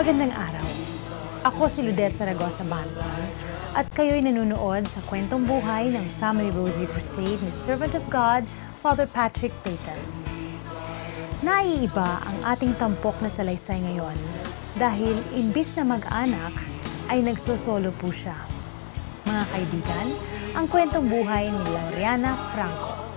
Magandang araw. Ako si Ludeth Zaragoza Banson at kayo'y nanonood sa kwentong buhay ng Family Rosary Crusade ni Servant of God, Father Patrick Peyton. Naiiba ang ating tampok na salaysay ngayon dahil imbis na mag-anak ay nagsosolo po siya. Mga kaibigan, ang kwentong buhay ni Laureana Franco.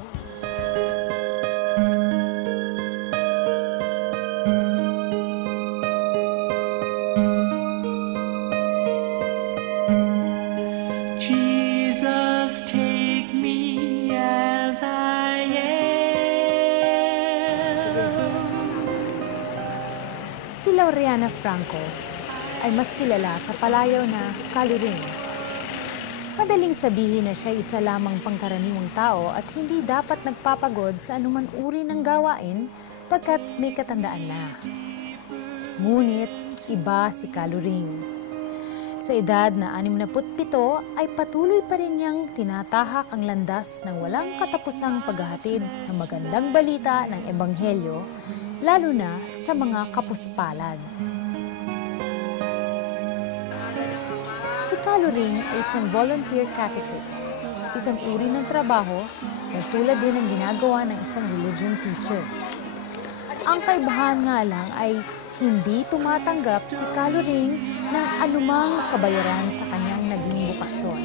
Jesus, take me as I am. Si Laureana Franco ay mas kilala sa palayaw na Kaluring. Madaling sabihin na siya isa lamang pangkaraniwang tao at hindi dapat nagpapagod sa anuman uri ng gawain pagkat may katandaan na. Ngunit iba si Kaluring. Sa edad na 67 ay patuloy pa rin niyang tinatahak ang landas ng walang katapusang paghahatid ng magandang balita ng Ebanghelyo, lalo na sa mga kapuspalad. Si Kaluring ay isang volunteer catechist, isang uri ng trabaho na tulad din ng ginagawa ng isang religion teacher. Ang kaibahan nga lang ay hindi tumatanggap si Kaluring ng anumang kabayaran sa kanyang naging bukasyon.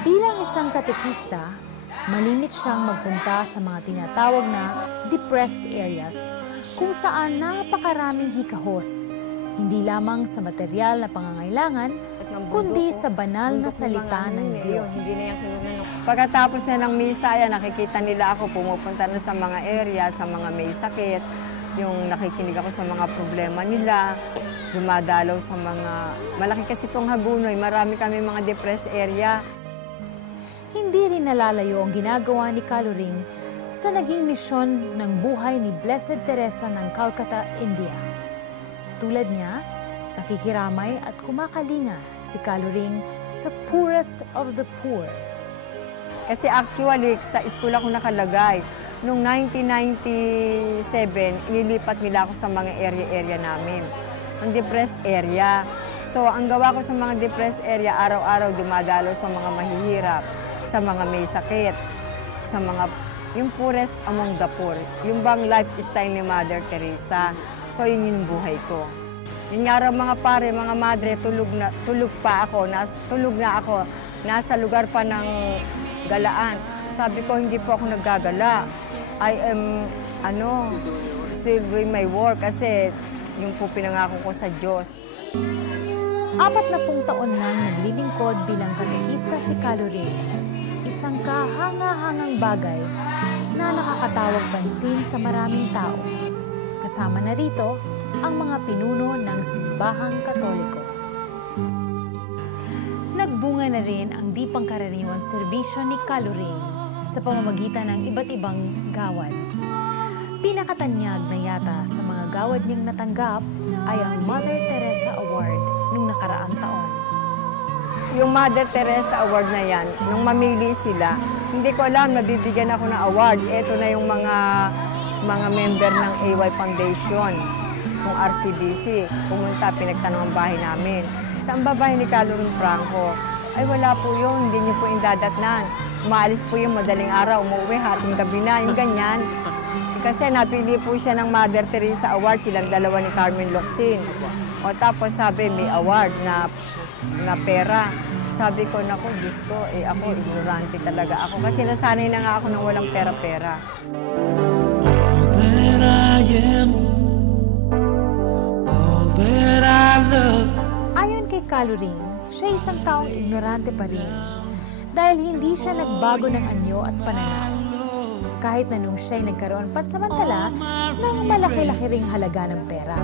Bilang isang katekista, malimit siyang magpunta sa mga tinatawag na depressed areas kung saan napakaraming hikahos, hindi lamang sa material na pangangailangan, kundi sa banal na salita ng Diyos. Pagkatapos na ng misa, nakikita nila ako pumupunta na sa mga area, sa mga may sakit, yung nakikinig ako sa mga problema nila, dumadalaw sa mga, malaki kasi itong Hagunoy, marami kami mga depressed area. Hindi rin nalalayo ang ginagawa ni Kaluring sa naging misyon ng buhay ni Blessed Teresa ng Calcutta, India. Tulad niya, nakikiramay at kumakalinga si Kaluring sa poorest of the poor. Kasi actually, sa school ako nakalagay. Noong 1997, inilipat nila ako sa mga area-area namin. Ang depressed area. So, ang gawa ko sa mga depressed area, araw-araw dumadalo sa mga mahihirap, sa mga may sakit, sa mga, yung poorest among the poor. Yung bang lifestyle ni Mother Teresa. So, yun yung buhay ko. Yung araw mga pare, mga madre, tulog na ako. Nasa lugar pa ng galaan. Sabi ko, hindi po ako naggagala. I am, still doing my work kasi yung po pinangako ko sa Diyos. 40 taon nang naglilingkod bilang katekista si Kaluring, isang kahanga-hangang bagay na nakakatawag pansin sa maraming tao. Kasama na rito ang mga pinuno ng simbahang Katoliko. Nagbunga na rin ang di pangkaraniwang serbisyo ni Kaluring sa pamamagitan ng iba't ibang gawad. Pinakatanyag na yata sa mga gawad niyang natanggap ay ang Mother Teresa Award nung nakaraang taon. Yung Mother Teresa Award na yan, nung mamili sila, hindi ko alam, nabibigyan ako ng award. Ito na yung mga member ng AY Foundation, ng RCBC. Pumunta, pinagtanong ang bahay namin. Saan ba bahay ni Kaluring Franco? Ay wala po yun, hindi niyo po indadatnan. Umaalis po yung madaling araw, umuwi, hating gabi na, yung ganyan. Kasi napili po siya ng Mother Teresa Award, silang dalawa ni Carmen Locsin. O tapos sabi, may award na pera. Sabi ko, naku, Diyos ko, ako, ignorante talaga ako. Kasi nasanay na nga ako ng walang pera-pera. All that I am, all that I love. Ayon kay Kaluring, siya isang taong ignorante pa rin dahil hindi siya nagbago ng anyo at pananaw. Kahit na nung siya'y nagkaroon pansamantala ng malaki-laki ring halaga ng pera.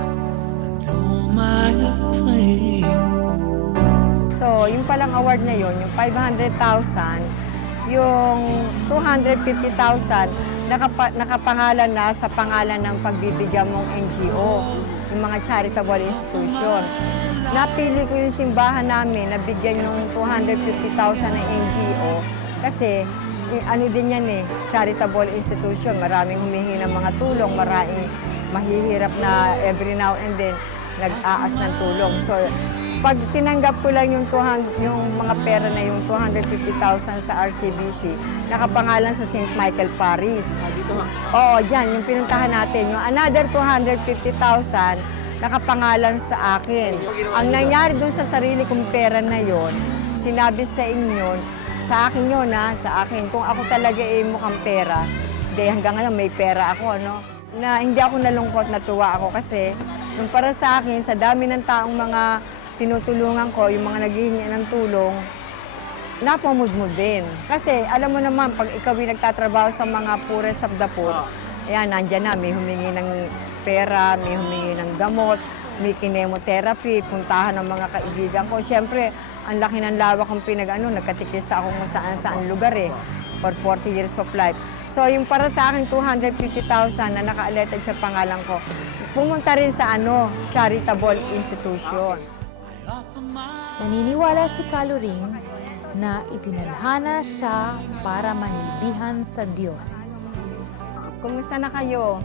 So, yung palang award na yun, yung 500,000, yung 250,000, nakapangalan na sa pangalan ng pagbibigyan mong NGO, yung mga charitable institution. Napili ko yung simbahan namin na bigyan yung 250,000 ng NGO kasi ano din yan charitable institution. Maraming humihingi ng mga tulong, mahihirap na every now and then nag-aas ng tulong. So, pag tinanggap ko lang yung mga pera na yung 250,000 sa RCBC, nakapangalan sa St. Michael Paris. Oo, dyan, yung pinuntahan natin. Yung another 250,000, nakapangalan sa akin. Ang nangyari dun sa sarili kong pera na yon, sinabi sa inyo, sa akin yun sa akin. Kung ako talaga mukhang pera, hanggang ngayon may pera ako, no? Na hindi ako nalungkot, natuwa ako kasi yung para sa akin, sa dami ng taong mga tinutulungan ko, yung mga naghihingi ng tulong, napamudmud din. Kasi alam mo naman, pag ikaw ay nagtatrabaho sa mga poorest of the poor, ayan, nandyan na, may humingi ng pera, may humingi ng gamot, may kinemotherapy, puntahan ng mga kaibigan ko. Siyempre, ang laki ng lawak kong nagkatikista ako kung saan-saan lugar for 40 years of life. So, yung para sa akin, 250,000 na naka-elected sa pangalan ko, pumunta rin sa charitable institution. Naniniwala si Caloring na itinadhana siya para manilbihan sa Diyos. Kumusta na kayo?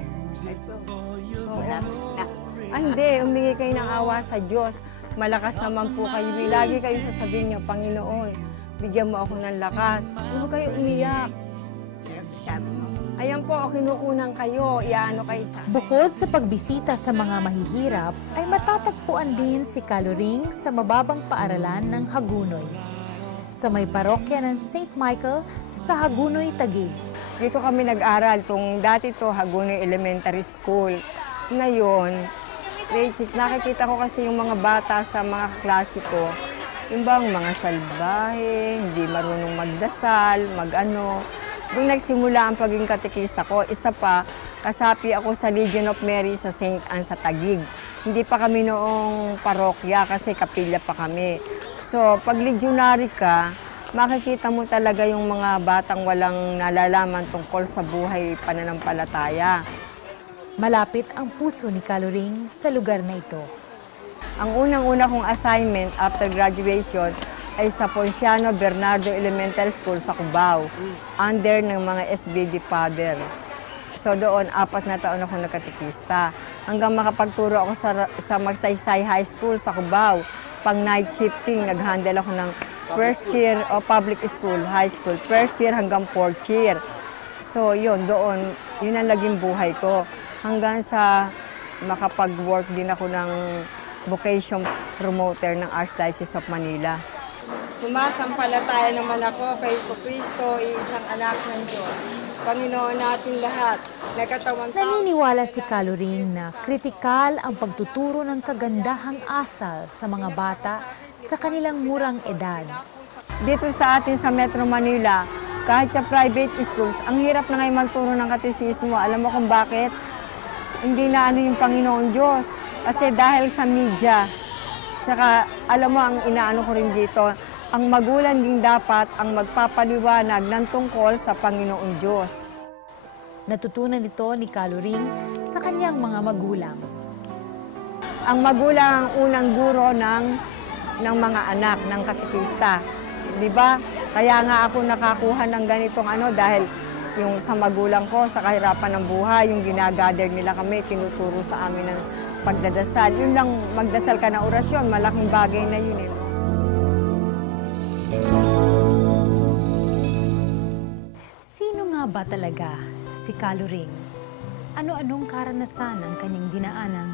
Hindi, humingi kayo ng awa sa Diyos. Malakas naman po kayo. Lagi kayo sasabihin niyo, Panginoon, bigyan mo ako ng lakas. Huwag kayo umiyak. Ayan po, kinukunan kayo, kayo sa... Bukod sa pagbisita sa mga mahihirap, ay matatagpuan din si Caloring sa mababang paaralan ng Hagunoy, sa may parokya ng St. Michael sa Hagunoy, Taguig. Dito kami nag-aral, dati to Hagunoy Elementary School. Ngayon, grade 6, nakikita ko kasi yung mga bata sa mga klase ko, yung bang mga salbahe, hindi marunong magdasal, Doon nagsimula ang pagiging katekista ko. Isa pa, kasapi ako sa Legion of Mary sa St. Anne sa Taguig. Hindi pa kami noong parokya kasi kapilya pa kami. So, pag legionary ka, makikita mo talaga yung mga batang walang nalalaman tungkol sa buhay pananampalataya. Malapit ang puso ni Caloring sa lugar na ito. Ang unang-una kong assignment after graduation ay sa Ponciano Bernardo Elementary School sa Cubao, under ng mga SBD Father. So doon, 4 na taon ako nakatikista. Hanggang makapagturo ako sa Magsaysay High School sa Cubao. Pang night shifting, nag-handle ako ng first year o public school, high school. First year hanggang 4th year. So yun, doon, yun ang naging buhay ko. Hanggang sa makapag-work din ako ng vocation promoter ng Archdiocese of Manila. Sumasampalataya naman ako kay Jesucristo, isang anak ng Diyos. Panginoon natin lahat, nagkatawang tao. Naniniwala si Caloring na kritikal ang pagtuturo ng kagandahang asal sa mga bata sa kanilang murang edad. Dito sa atin sa Metro Manila, kahit sa private schools, ang hirap na ngayon magturo ng katesismo. Alam mo kung bakit? Hindi na yung Panginoon Diyos. Kasi dahil sa media, saka alam mo, ang inaano ko rin dito, ang magulang din dapat ang magpapaliwanag ng tungkol sa Panginoong Diyos. Natutunan ito ni Caloring sa kanyang mga magulang. Ang magulang ang unang guro ng mga anak, ng katekista. Di ba? Kaya nga ako nakakuha ng ganitong dahil yung sa magulang ko, sa kahirapan ng buhay, yung ginagather nila kami, tinuturo sa amin ng pagdadasal. Yun lang, magdasal ka na orasyon, malaking bagay na yun . Sino nga ba talaga si Caloring? Ano-anong karanasan ang kanyang dinaanan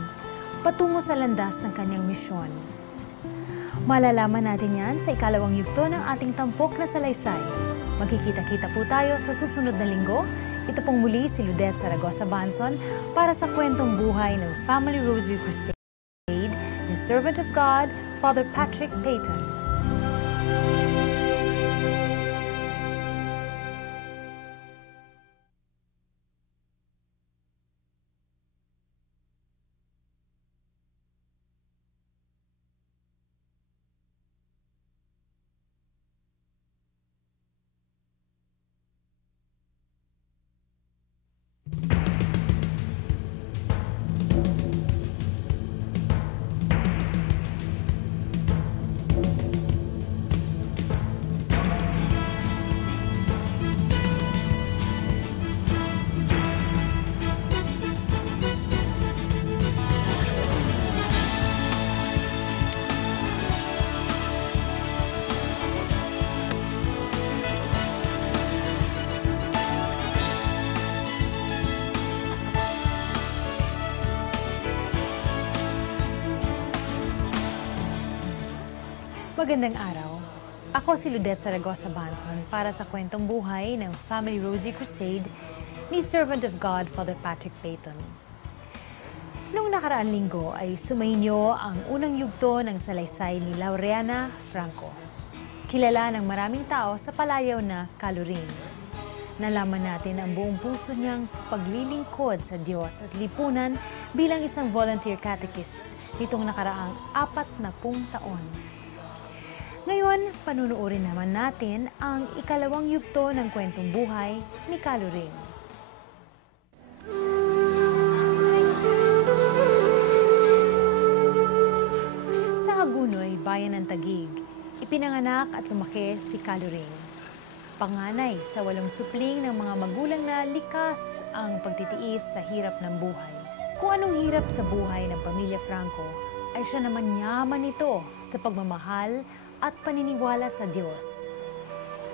patungo sa landas ng kanyang misyon? Malalaman natin yan sa ikalawang yugto ng ating tampok na salaysay. Magkikita-kita po tayo sa susunod na linggo. Ito pong muli si Ludette Zaragoza Banson para sa kwentong buhay ng Family Rosary Crusade ni Servant of God, Father Patrick Peyton. Magandang araw. Ako si Ludette Zaragoza Banson para sa kwentong buhay ng Family Rosary Crusade ni Servant of God, Father Patrick Peyton. Noong nakaraang linggo ay sumainyo ang unang yugto ng salaysay ni Laureana Franco. Kilala ng maraming tao sa palayaw na Calurin. Nalaman natin ang buong puso niyang paglilingkod sa Diyos at lipunan bilang isang volunteer catechist nitong nakaraang 40 taon. Ngayon, panunuorin naman natin ang ikalawang yugto ng kwentong buhay ni Calurin. Sa Hagunoy, bayan ng Taguig, ipinanganak at lumaki si Calurin. Panganay sa 8 supling ng mga magulang na likas ang pagtitiis sa hirap ng buhay. Kung anong hirap sa buhay ng pamilya Franco, ay siya naman yaman ito sa pagmamahal at paniniwala sa Diyos.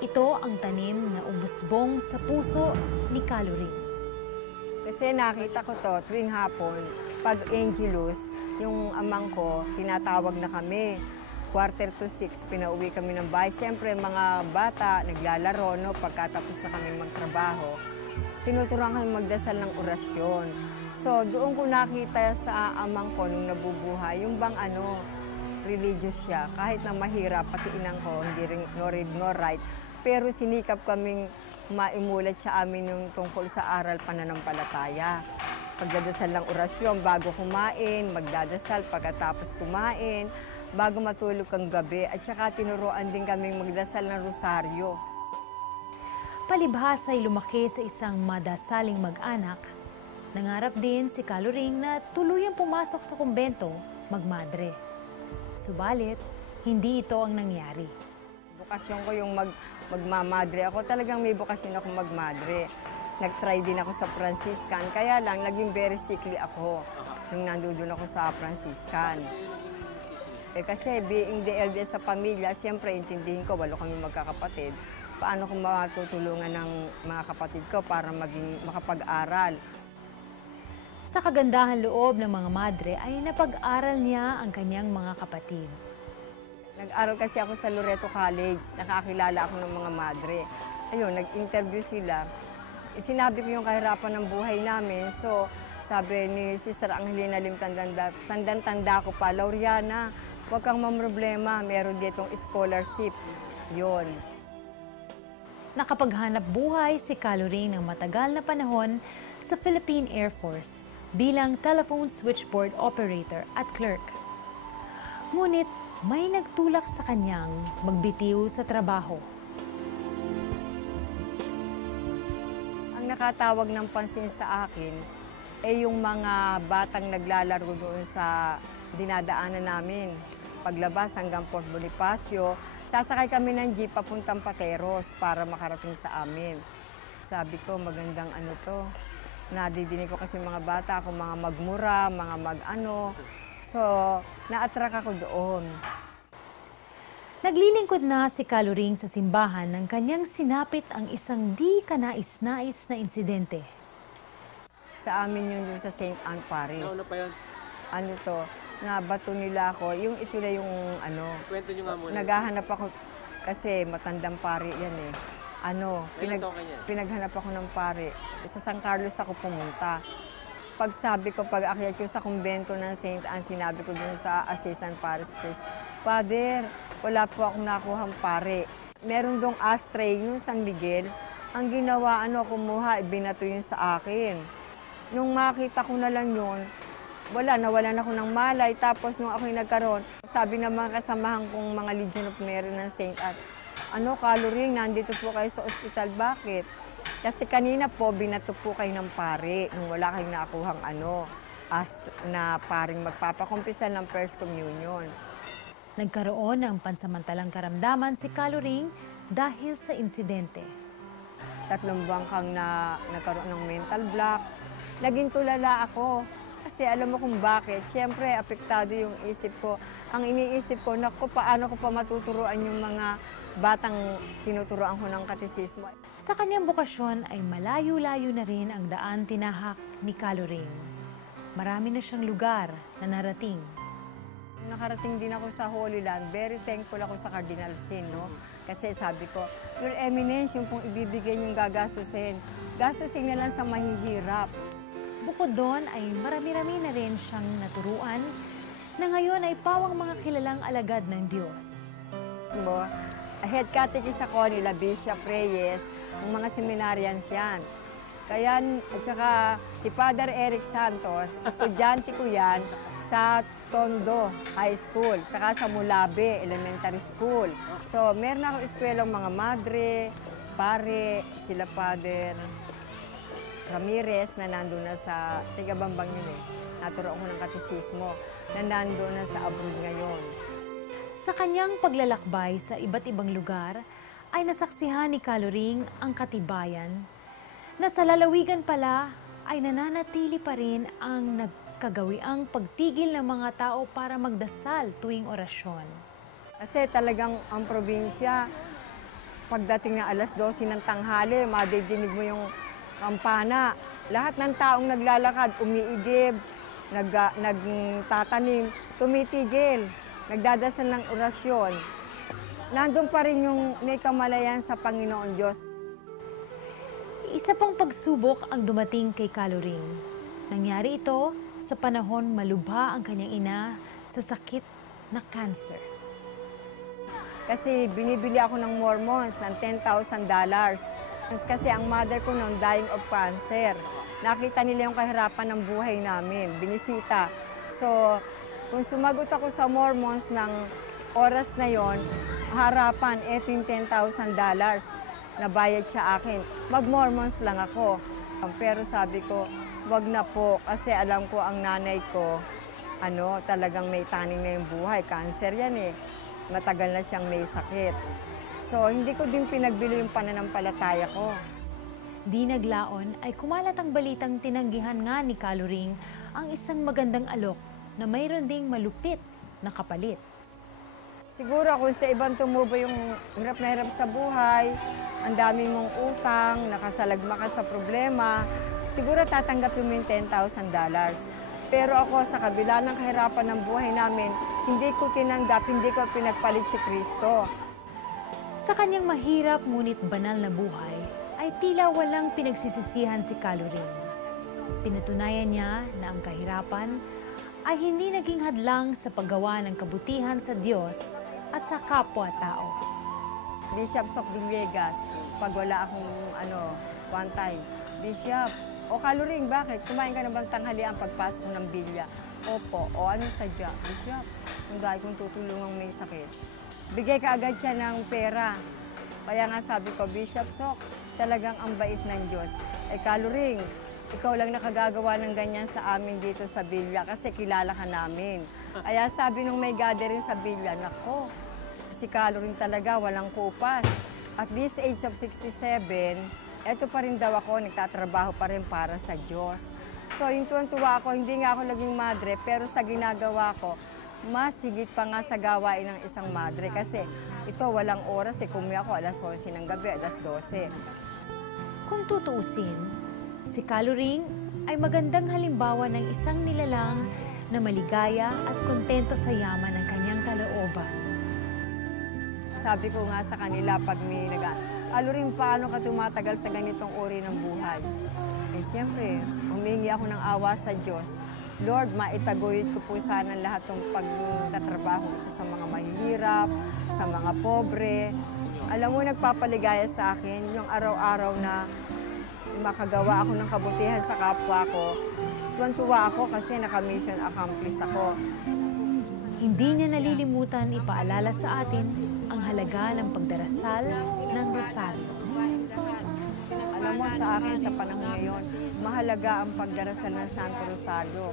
Ito ang tanim na umusbong sa puso ni Calurin. Kasi nakita ko to tuwing hapon, pag Angelus, yung amang ko, tinatawag na kami. 5:45, pinauwi kami ng bahay. Siyempre, mga bata, naglalaro, no? Pagkatapos na kami magtrabaho, tinuturuan kami magdasal ng orasyon. So, doon ko nakita sa amang ko nung nabubuhay, yung bang religious siya. Kahit na mahirap, pati inang ko, hindi rin no read, no write. Pero sinikap kaming maimulat sa amin yung tungkol sa aral pananampalataya. Pagdadasal ng orasyon, bago kumain, magdadasal pagkatapos kumain, bago matulog ang gabi, at saka tinuruan din kaming magdasal ng rosaryo. Palibhas ay lumaki sa isang madasaling mag-anak, nangarap din si Calurin na tuluyang pumasok sa kumbento, magmadre. Subalit, hindi ito ang nangyari. Bukasyon ko yung magmamadre. Ako talagang may bukasyon ako magmadre. Nag-try din ako sa Franciscan, kaya lang naging very sickly ako nung nandoon ako sa Franciscan. Kasi being the eldest sa pamilya, siyempre intindihin ko, 8 kami magkakapatid. Paano ko matutulungan ng mga kapatid ko para makapag-aral? Sa kagandahan loob ng mga madre ay napag-aral niya ang kanyang mga kapatid. Nag-aral kasi ako sa Loreto College, nakakilala ako ng mga madre. Ayun, nag-interview sila. Sinabi ko yung kahirapan ng buhay namin. So, sabi ni Sister Angelina Lim, tandang-tanda ko pa, Laureana, huwag kang mamroblema, meron ditong scholarship. Yun. Nakapaghanap buhay si Calurin ng matagal na panahon sa Philippine Air Force bilang telephone switchboard operator at clerk. Ngunit may nagtulak sa kanyang magbitiw sa trabaho. Ang nakatawag ng pansin sa akin ay yung mga batang naglalaro doon sa dinadaanan namin. Paglabas hanggang Port Bonifacio, sasakay kami ng jeep papuntang Pateros para makarating sa amin. Sabi ko, magandang to. Nadidinig ko kasi mga bata, ako mga magmura, mga mag-ano. So, na-attract ako doon. Naglilingkod na si Calurin sa simbahan nang kanyang sinapit ang isang di kanais-nais na insidente. Sa amin yun sa St. Anne Parish. Ano pa yun? Nabato nila ako. Ito na yung Kwento nyo nga muna. Naghahanap ako kasi matandang pari yan eh. Pinaghanap ako ng pari. Sa San Carlos ako pumunta. Pag akyat ko sa kumbento ng St. Anne, sinabi ko dun sa Assistant Parish Priest, Father, wala po akong nakuhang pari. Meron dong ashtray yung San Miguel. Ang ginawa, kumuha, binato yun sa akin. Nung makita ko na lang yun, nawalan ako ng malay. Tapos nung ako'y nagkaroon, sabi ng mga kasamahan kong mga Legion of Mary ng St. Anne, Calurin, nandito po kayo sa ospital. Bakit? Kasi kanina po, binato po kayo ng pari nung wala kayong nakuhang na paring magpapakumpisal ng First Communion. Nagkaroon ng pansamantalang karamdaman si Calurin dahil sa insidente. 3 buwan kang nagkaroon ng mental block. Naging tulala ako. Kasi alam mo kung bakit. Siyempre, apektado yung isip ko. Ang iniisip ko, paano ko pa matuturuan yung mga batang tinuturoan ko ng katisismo. Sa kanyang bukasyon ay malayo-layo na rin ang daan tinahak ni Calurin. Marami na siyang lugar na narating. Nakarating din ako sa Holy Land, very thankful ako sa Cardinal Sin, no? Kasi sabi ko, Your Eminence, yung pong ibibigay yung gagastusin, gastusin na lang sa mahihirap. Bukod doon ay marami-rami na rin siyang naturuan na ngayon ay pawang mga kilalang alagad ng Diyos. Mo, head catechist ako nila Bishop Reyes, ng mga seminarians yan. Kaya, at saka si Father Eric Santos, estudyante ko yan sa Tondo High School, saka sa Mulabe Elementary School. So, meron ako eskwelang mga madre, pare, sila Father Ramirez na nandun na sa Tigabambang yun eh. Naturoan ko ng katisismo na nandun na sa abroad ngayon. Sa kanyang paglalakbay sa iba't ibang lugar, ay nasaksihan ni Caloring ang katibayan na sa lalawigan pala ay nananatili pa rin ang nagkagawiang pagtigil ng mga tao para magdasal tuwing orasyon. Kasi talagang ang probinsya, pagdating na alas 12 ng tanghali, madidinig mo yung kampana. Lahat ng taong naglalakad, umiigib, nagtatanim, tumitigil, nagdadasal ng orasyon. Nandun pa rin yung may kamalayan sa Panginoon Diyos. Isa pang pagsubok ang dumating kay Caloring. Nangyari ito sa panahon malubha ang kanyang ina sa sakit na cancer. Kasi binibili ako ng Mormons ng $10,000. Kasi ang mother ko noon dying of cancer. Nakita nila yung kahirapan ng buhay namin, binisita. So, kung sumagot ako sa Mormons ng oras na yon, harapan, eto yung $10,000 na bayad sa akin. Mag-Mormons lang ako. Pero sabi ko, wag na po kasi alam ko ang nanay ko, talagang may taning na yung buhay. Cancer yan eh. Matagal na siyang may sakit. So, hindi ko din pinagbili yung pananampalataya ko. Di naglaon ay kumalat ang balitang tinanggihan nga ni Caloring ang isang magandang alok na mayroon ding malupit na kapalit. Siguro kung sa ibang tumubo yung hirap na hirap sa buhay, ang dami mong utang, nakasalagma ka sa problema, siguro tatanggapin mo yung $10,000. Pero ako sa kabila ng kahirapan ng buhay namin, hindi ko tinanggap, hindi ko pinagpalit si Kristo. Sa kanyang mahirap ngunit banal na buhay, ay tila walang pinagsisisihan si Caloring. Pinatunayan niya na ang kahirapan ay hindi naging hadlang sa paggawa ng kabutihan sa Diyos at sa kapwa-tao. Bishop Sok Villegas, pag wala akong one time, Bishop, Caloring, bakit? Kumain ka na bang tanghalian pagpasok ng bilya? Opo. Anong sadya? Bishop, kung dahil kong tutulungang may sakit. Bigay ka agad siya ng pera. Kaya nga sabi ko, Bishop Sok, talagang ang bait ng Diyos. Caloring, ikaw lang nakagagawa ng ganyan sa amin dito sa Bilya kasi kilala ka namin. Kaya sabi nung may gathering sa Bilya, nako, si Caloring talaga walang kupas. At this age of 67, eto pa rin daw ako, nagtatrabaho pa rin para sa Diyos. So yung tuwan-tuwa ako, hindi nga ako naging madre, pero sa ginagawa ko, mas higit pa nga sa gawain ng isang madre. Kasi ito walang oras, kumi ako alas 11 ng gabi, alas 12. Kung tutuusin, si Caloring ay magandang halimbawa ng isang nilalang na maligaya at kontento sa yaman ng kanyang kalooban. Sabi ko nga sa kanila pag may Caloring, paano ka tumatagal sa ganitong uri ng buhay? Siyempre, humingi ako ng awa sa Diyos. Lord, maitaguyod ko po sana lahat ng pagtatrabaho ko sa mga mahihirap, sa mga pobre. Alam mo, nagpapaligaya sa akin yung araw-araw na makagawa ako ng kabutihan sa kapwa ko. Tuwan-tuwa ako kasi naka-mission accomplished ako. Hindi niya nalilimutan ipaalala sa atin ang halaga ng pagdarasal ng rosaryo. Alam mo, sa akin sa panahon ngayon, mahalaga ang pagdarasal ng Santo Rosario.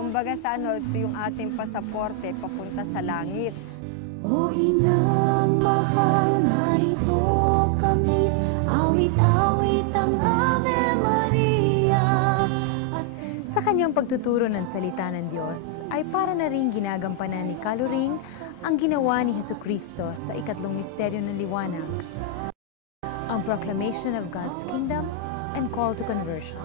Kumbaga ito yung ating pasaporte papunta sa langit. O Inang mahal, narito kami, awit-awit ang Ave Maria. Sa kanyang pagtuturo ng salita ng Diyos, ay para na rin ginagampanan ni Caloring ang ginawa ni Jesucristo sa ikatlong misteryo ng liwanag, ang proclamation of God's kingdom and call to conversion.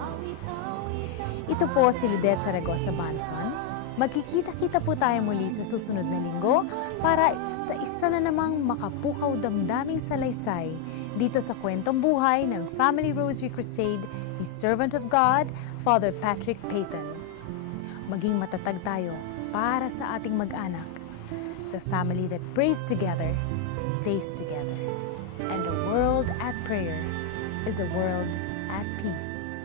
Ito po si Ludeth Zaragoza Banson, Magkikita-kita po tayo muli sa susunod na linggo para sa isa na namang makapukaw damdaming salaysay dito sa kwentong buhay ng Family Rosary Crusade ni Servant of God, Father Patrick Peyton. Maging matatag tayo para sa ating mag-anak. The family that prays together stays together. And a world at prayer is a world at peace.